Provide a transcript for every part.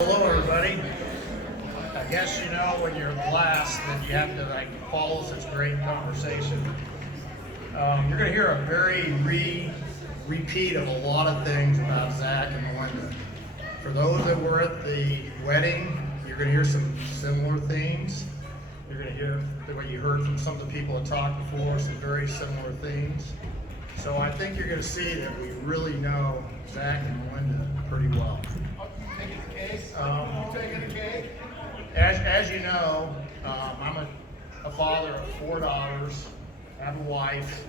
Hello, everybody. I guess you know when you're last that you have to follow such great conversation. You're going to hear a very repeat of a lot of things about Zach and Melinda. For those that were at the wedding, you're going to hear some similar themes. You're going to hear what you heard from some of the people that talked before, some very similar themes. So I think you're going to see that we really know Zach and Melinda pretty well. As you know, I'm a father of 4 daughters, I have a wife,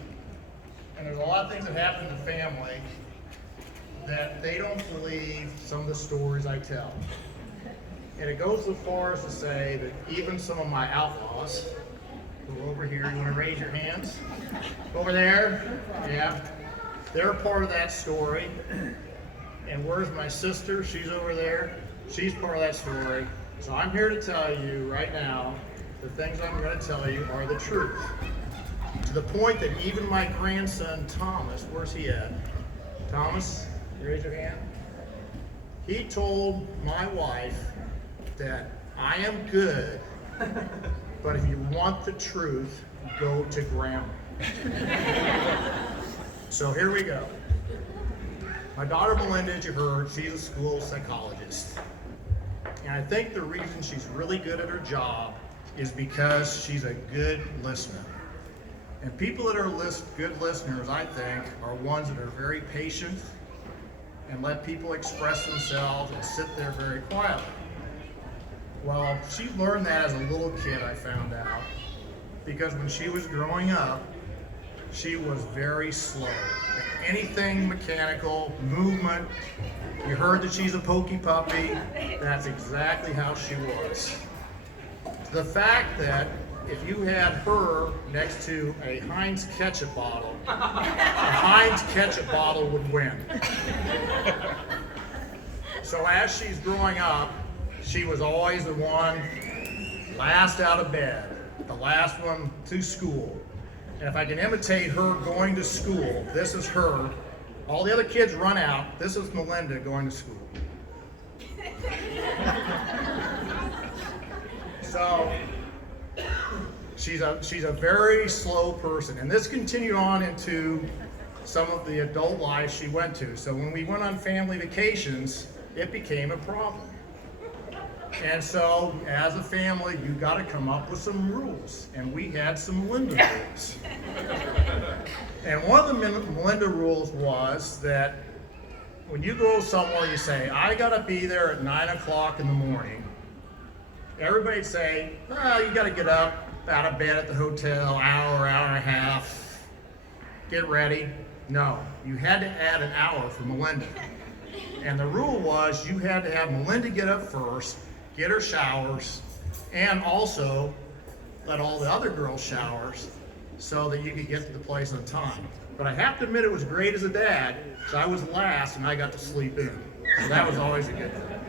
and there's a lot of things that happen in the family that they don't believe some of the stories I tell. And it goes so far as to say that even some of my outlaws, who are over here, you want to raise your hands? Over there, yeah, they're part of that story. And where's my sister? She's over there. She's part of that story. So I'm here to tell you right now, the things I'm going to tell you are the truth. To the point that even my grandson, Thomas, where's he at? Thomas, you raise your hand. He told my wife that I am good, but if you want the truth, go to grandma. So here we go. My daughter Melinda, as you heard, she's a school psychologist. And I think the reason she's really good at her job is because she's a good listener. And people that are good listeners, I think, are ones that are very patient and let people express themselves and sit there very quietly. Well, she learned that as a little kid, I found out, because when she was growing up, she was very slow. Anything mechanical, movement, you heard that she's a pokey puppy, that's exactly how she was. The fact that if you had her next to a Heinz ketchup bottle, a Heinz ketchup bottle would win. So as she's growing up, she was always the one last out of bed, the last one to school. And if I can imitate her going to school, this is her. All the other kids run out. This is Melinda going to school. So she's a very slow person. And this continued on into some of the adult life she went to. So when we went on family vacations, it became a problem. And so, as a family, you got to come up with some rules. And we had some Melinda rules. And one of the Melinda rules was that when you go somewhere, you say, I got to be there at 9 o'clock in the morning. Everybody'd say, well, you got to get up out of bed at the hotel, hour and a half, get ready. No, you had to add an hour for Melinda. And the rule was you had to have Melinda get up first, get her showers, and also let all the other girls showers so that you could get to the place on time. But I have to admit it was great as a dad, so I was last and I got to sleep in. So that was always a good thing.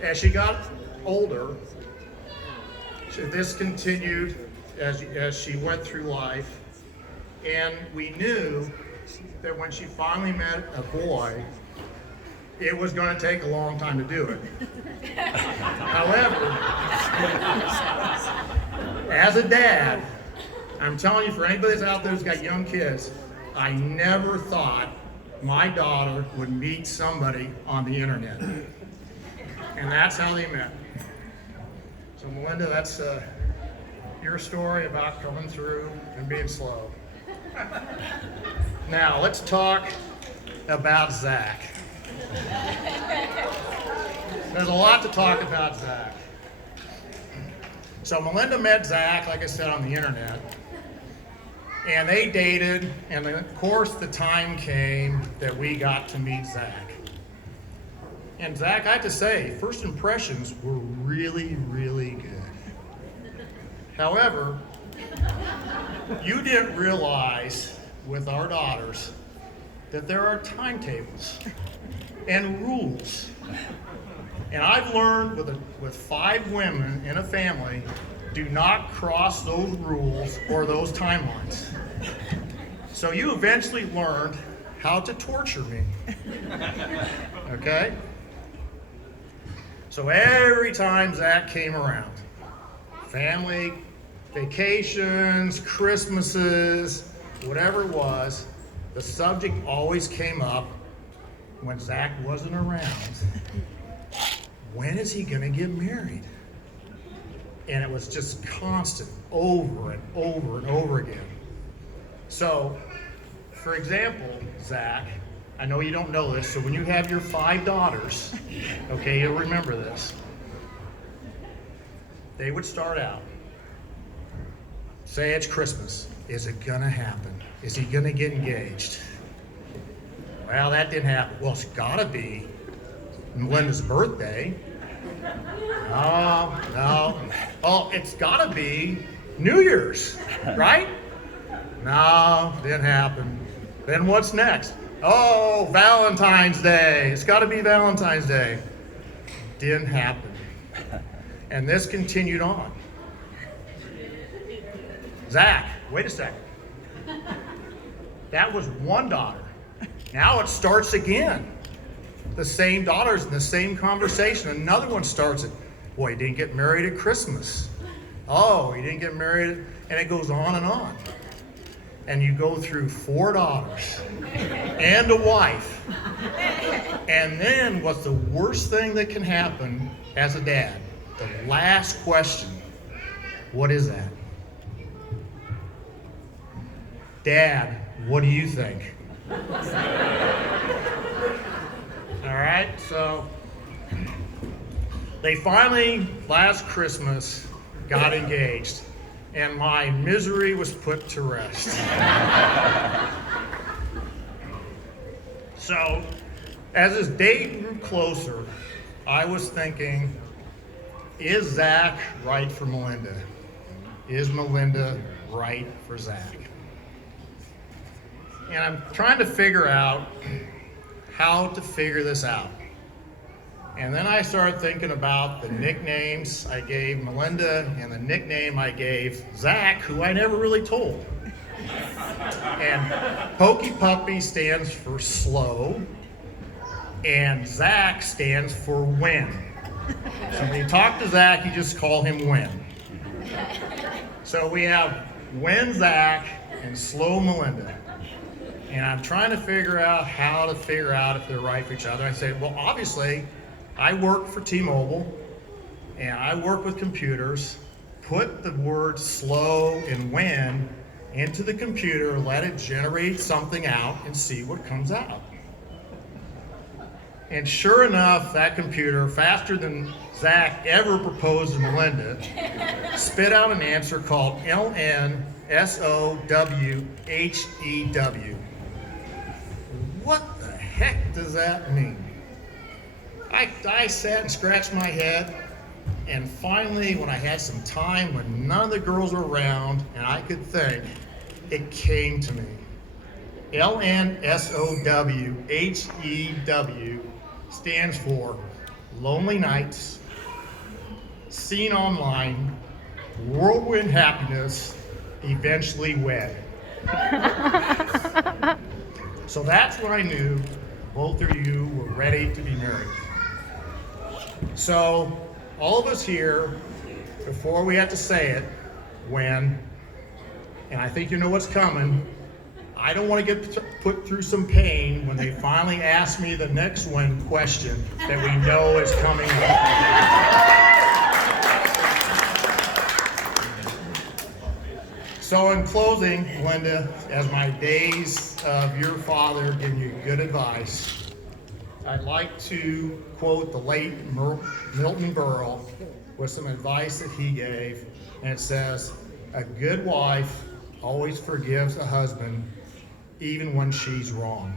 As she got older, this continued as she went through life, and we knew that when she finally met a boy, it was going to take a long time to do it. However, as a dad, I'm telling you, for anybody that's out there who's got young kids, I never thought my daughter would meet somebody on the internet. And that's how they met. So Melinda, that's your story about coming through and being slow. Now, let's talk about Zach. There's a lot to talk about Zach. So Melinda met Zach, like I said, on the internet. And they dated, and of course the time came that we got to meet Zach. And Zach, I have to say, first impressions were really, really good. However, you didn't realize with our daughters that there are timetables and rules. And I've learned with 5 women in a family, do not cross those rules or those timelines. So you eventually learned how to torture me. Okay? So every time Zach came around, family, vacations, Christmases, whatever it was, the subject always came up when Zach wasn't around. When is he gonna get married? And it was just constant, over and over and over again. So, for example, Zach, I know you don't know this, so when you have your 5 daughters, okay, you'll remember this. They would start out, say it's Christmas. Is it gonna happen? Is he gonna get engaged? Well, that didn't happen. Well, it's gotta be Melinda's birthday. No. Oh, it's gotta be New Year's, right? No, didn't happen. Then what's next? Oh, Valentine's Day. It's gotta be Valentine's Day. Didn't happen. And this continued on. Zach, wait a second. That was one daughter. Now it starts again. The same daughters in the same conversation. Another one starts it. Boy, he didn't get married at Christmas. Oh, he didn't get married, and it goes on and on. And you go through 4 daughters and a wife. And then what's the worst thing that can happen as a dad? The last question. What is that? Dad, what do you think? All right, so they finally, last Christmas, got engaged, and my misery was put to rest. So, as this date grew closer, I was thinking, is Zach right for Melinda? Is Melinda right for Zach? And I'm trying to figure out how to figure this out. And then I started thinking about the nicknames I gave Melinda and the nickname I gave Zach, who I never really told. And Pokey Puppy stands for slow, and Zach stands for win. So when you talk to Zach, you just call him Win. So we have Win Zach and Slow Melinda. And I'm trying to figure out how to figure out if they're right for each other. I say, well, obviously, I work for T-Mobile, and I work with computers. Put the word slow and win into the computer, let it generate something out, and see what comes out. And sure enough, that computer, faster than Zach ever proposed to Melinda, spit out an answer called LNSOWHEW. What the heck does that mean? I sat and scratched my head, and finally, when I had some time, when none of the girls were around and I could think, it came to me. LNSOWHEW stands for Lonely Nights, Seen Online, Whirlwind Happiness, Eventually Wed. So that's when I knew both of you were ready to be married. So all of us here, before we have to say it, when, and I think you know what's coming, I don't want to get put through some pain when they finally ask me the next one question that we know is coming up. So in closing, Linda, as my days of your father giving you good advice, I'd like to quote the late Milton Berle with some advice that he gave, and it says, "A good wife always forgives a husband even when she's wrong."